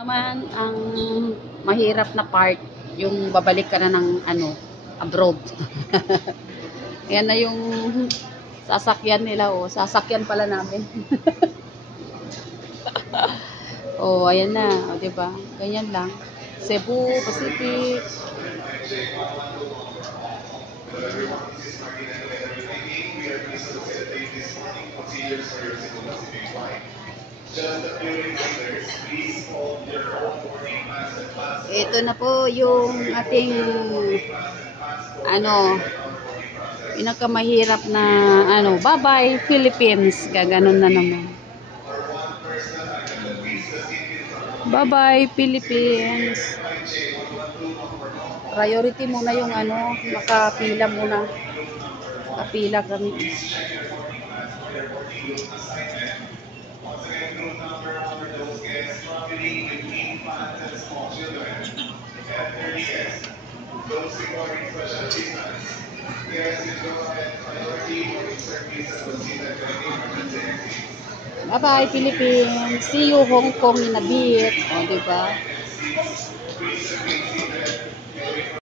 Naman ang mahirap na part, yung babalik ka na ng abroad. Yan na yung sasakyan nila, oh. Sasakyan pala namin. Oh, ayan na, oh, 'di ba? Ganyan lang. Cebu, Pacific. Ito na po yung ating pinakamahirap na bye-bye Philippines. Gaganon na naman. Bye-bye Philippines. Priority muna yung nakapila muna. Nakapila kami. Bye-bye Philippines. See you Hong Kong in a bit. O, diba?